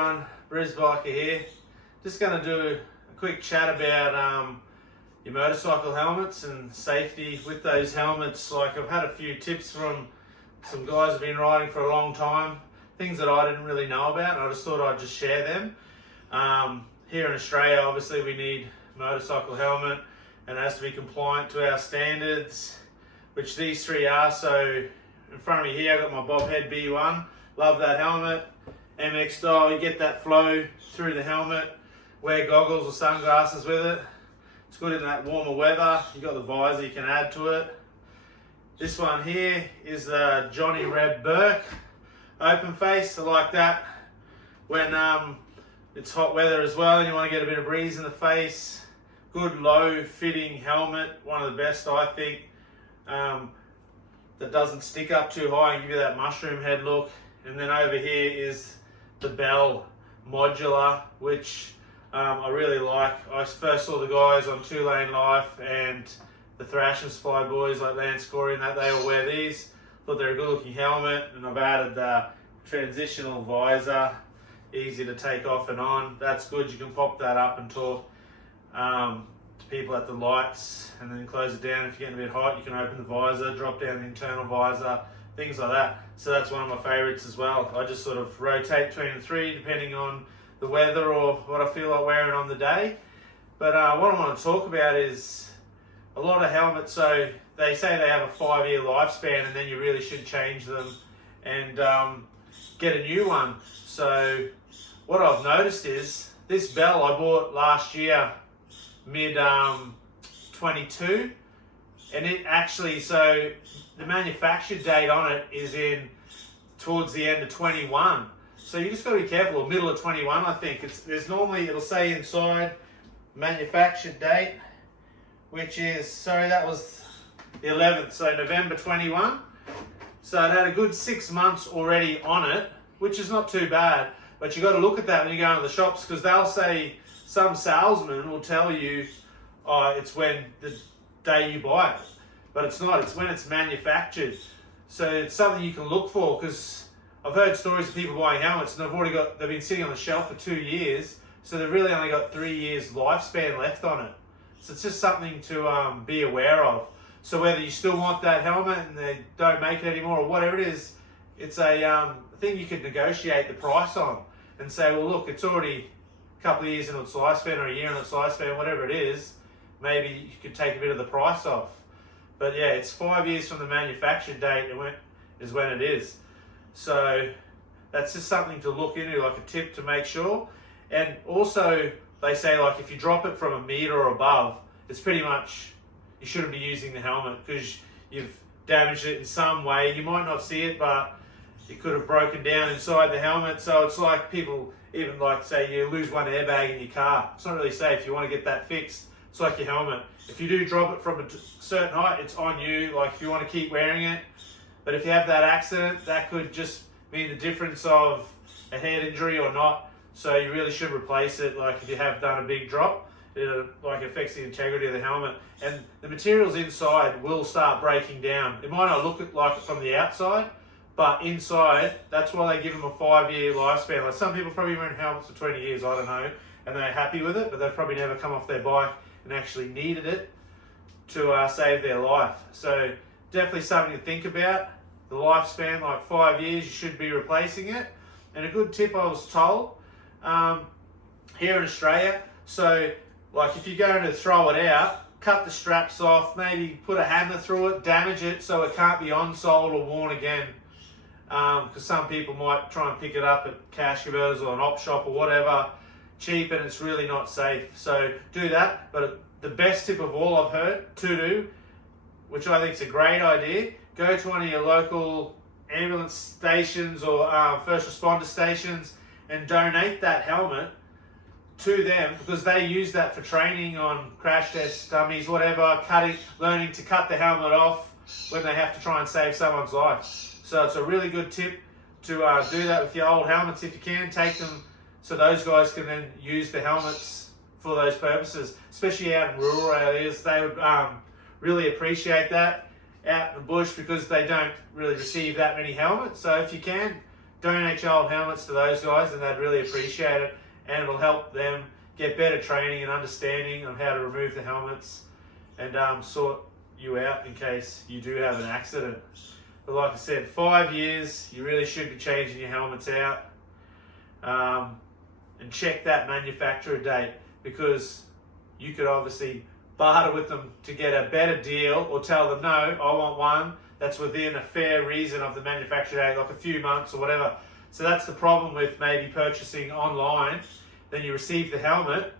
everyone, Briz Biker here. Just going to do a quick chat about your motorcycle helmets and safety with those helmets. Like, I've had a few tips from some guys who've been riding for a long time, things that I didn't really know about, and I just thought I'd just share them. Here in Australia, obviously we need a motorcycle helmet and it has to be compliant to our standards, which these three are. So in front of me here, I've got my Bobhead B1. Love that helmet. MX style, you get that flow through the helmet. Wear goggles or sunglasses with it. It's good in that warmer weather. You've got the visor you can add to it. This one here is the Johnny Reb Burke open face. I like that when it's hot weather as well and you want to get a bit of breeze in the face. Good low fitting helmet, one of the best I think, that doesn't stick up too high and give you that mushroom head look. And then over here is the Bell Modular, which I really like. I first saw the guys on Two Lane Life and the Thrash and Spy boys like Lance Corey and that, they all wear these. Thought they're a good looking helmet, and I've added the transitional visor, easy to take off and on. That's good, you can pop that up and talk to people at the lights and then close it down. If you're getting a bit hot, you can open the visor, drop down the internal visor, things like that. So that's one of my favorites as well. I just sort of rotate between the three depending on the weather or what I feel like wearing on the day. But what I want to talk about is a lot of helmets. So they say they have a 5-year lifespan and then you really should change them and get a new one. So what I've noticed is this Bell I bought last year, mid 22, and it actually, so the manufacture date on it is in towards the end of 21. So you just got to be careful, middle of 21 I think. There's normally, it'll say inside manufacture date, which is, sorry, that was the 11th, so November 21. So it had a good 6 months already on it, which is not too bad. But you got to look at that when you go into the shops, because they'll say, some salesman will tell you, oh, it's when the day you buy it. But it's not, it's when it's manufactured. So it's something you can look for, because I've heard stories of people buying helmets and they've been sitting on the shelf for 2 years, so they've really only got 3 years lifespan left on it. So it's just something to be aware of. So whether you still want that helmet and they don't make it anymore or whatever it is, it's a thing you could negotiate the price on and say, well look, it's already a couple of years in its lifespan or a year in its lifespan, whatever it is, maybe you could take a bit of the price off. But yeah, it's 5 years from the manufacture date is when it is. So that's just something to look into, like a tip to make sure. And also they say, like, if you drop it from a meter or above, it's pretty much, you shouldn't be using the helmet because you've damaged it in some way. You might not see it, but it could have broken down inside the helmet. So it's like people even like say you lose one airbag in your car. It's not really safe. You want to get that fixed. It's like your helmet. If you do drop it from a certain height, it's on you. Like if you want to keep wearing it. But if you have that accident, that could just mean the difference of a head injury or not. So you really should replace it. Like if you have done a big drop, it like affects the integrity of the helmet. And the materials inside will start breaking down. It might not look like it from the outside, but inside, that's why they give them a 5-year lifespan. Like some people probably wearing helmets for 20 years, I don't know, and they're happy with it, but they've probably never come off their bike and actually needed it to save their life. So definitely something to think about. The lifespan, like 5 years, you should be replacing it. And a good tip I was told, here in Australia, so like if you're going to throw it out, cut the straps off, maybe put a hammer through it, damage it so it can't be on-soled or worn again. Because some people might try and pick it up at cash converters or an op shop or whatever, cheap, and it's really not safe. So do that. But the best tip of all I've heard to do, which I think is a great idea, go to one of your local ambulance stations or first responder stations and donate that helmet to them, because they use that for training on crash tests, dummies, whatever, learning to cut the helmet off when they have to try and save someone's life. So it's a really good tip to do that with your old helmets if you can. Take them so those guys can then use the helmets for those purposes, especially out in rural areas. They would really appreciate that out in the bush because they don't really receive that many helmets. So if you can, donate your old helmets to those guys, and they'd really appreciate it, and it'll help them get better training and understanding on how to remove the helmets and sort you out in case you do have an accident. But like I said, 5 years, you really should be changing your helmets out. And check that manufacturer date, because you could obviously barter with them to get a better deal, or tell them, no, I want one that's within a fair reason of the manufacturer date, like a few months or whatever. So that's the problem with maybe purchasing online. Then you receive the helmet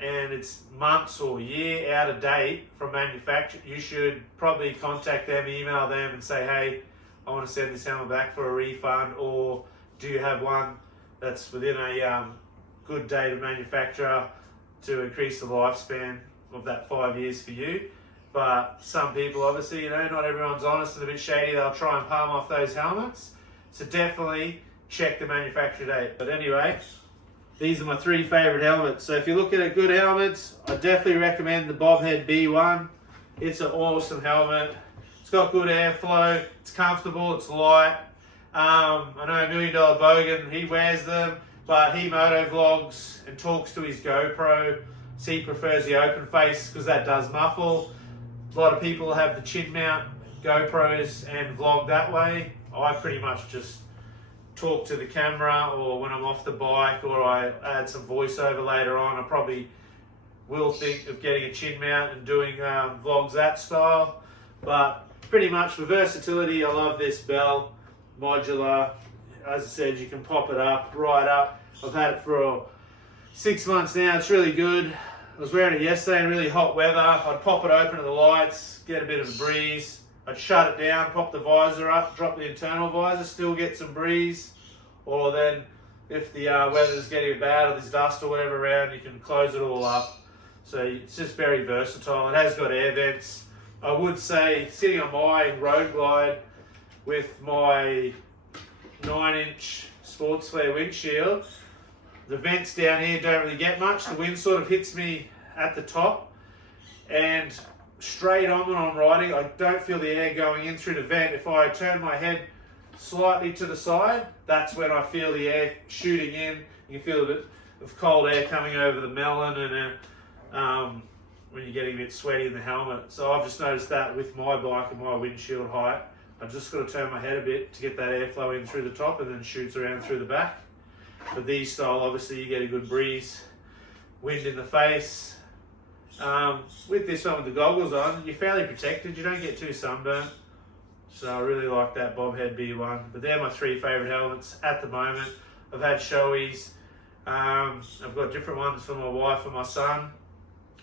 and it's months or year out of date from manufacturer. You should probably contact them, email them and say, hey, I want to send this helmet back for a refund, or do you have one that's within a good date of manufacturer to increase the lifespan of that 5 years for you. But some people, obviously, you know, not everyone's honest and a bit shady. They'll try and palm off those helmets. So definitely check the manufacturer date. But anyway, these are my 3 favorite helmets. So if you're looking at good helmets, I definitely recommend the Bobhead B1. It's an awesome helmet. It's got good airflow. It's comfortable. It's light. I know $1 Million Bogan, he wears them, but he moto vlogs and talks to his GoPro. So he prefers the open face because that does muffle. A lot of people have the chin mount GoPros and vlog that way. I pretty much just talk to the camera, or when I'm off the bike, or I add some voiceover later on. I probably will think of getting a chin mount and doing vlogs that style. But pretty much for versatility, I love this Bell modular. As I said, you can pop it up, right up. I've had it for 6 months now. It's really good. I was wearing it yesterday in really hot weather. I'd pop it open to the lights, get a bit of a breeze. I'd shut it down, pop the visor up, drop the internal visor, still get some breeze. Or then if the weather's getting bad or there's dust or whatever around, you can close it all up. So it's just very versatile. It has got air vents. I would say, sitting on my Road Glide with my 9-inch Sports Flare windshield, the vents down here don't really get much. The wind sort of hits me at the top, and straight on when I'm riding, I don't feel the air going in through the vent. If I turn my head slightly to the side, that's when I feel the air shooting in. You can feel a bit of cold air coming over the melon, and when you're getting a bit sweaty in the helmet. So I've just noticed that with my bike and my windshield height. I've just got to turn my head a bit to get that airflow in through the top, and then shoots around through the back. But these style, obviously, you get a good breeze, wind in the face. With this one with the goggles on, you're fairly protected. You don't get too sunburnt. So I really like that Bobhead B1. But they're my 3 favourite helmets at the moment. I've had Shoeies. I've got different ones for my wife and my son.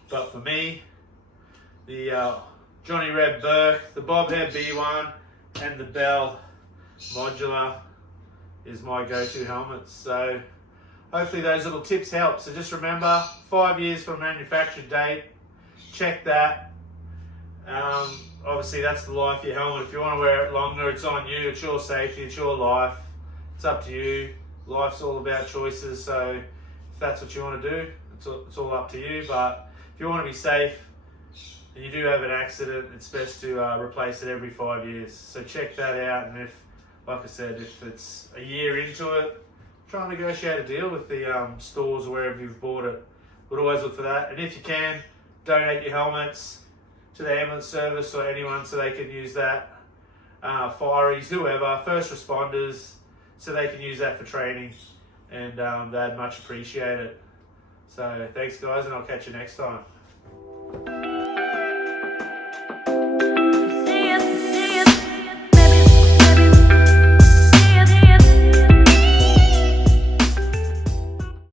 But for me, the Johnny Reb Burke, the Bobhead B1, and the Bell modular is my go-to helmets. So hopefully those little tips help. So just remember, 5 years from manufacture date, check that. Obviously that's the life of your helmet. If you want to wear it longer, it's on you. It's your safety, it's your life. It's up to you. Life's all about choices. So if that's what you want to do, it's all up to you. But if you want to be safe and you do have an accident, it's best to replace it every 5 years. So check that out. And if, like I said, if it's a year into it, try and negotiate a deal with the stores or wherever you've bought it. But always look for that. And if you can, donate your helmets to the ambulance service or anyone so they can use that. Fireys, whoever, first responders, so they can use that for training. And they'd much appreciate it. So thanks guys, and I'll catch you next time.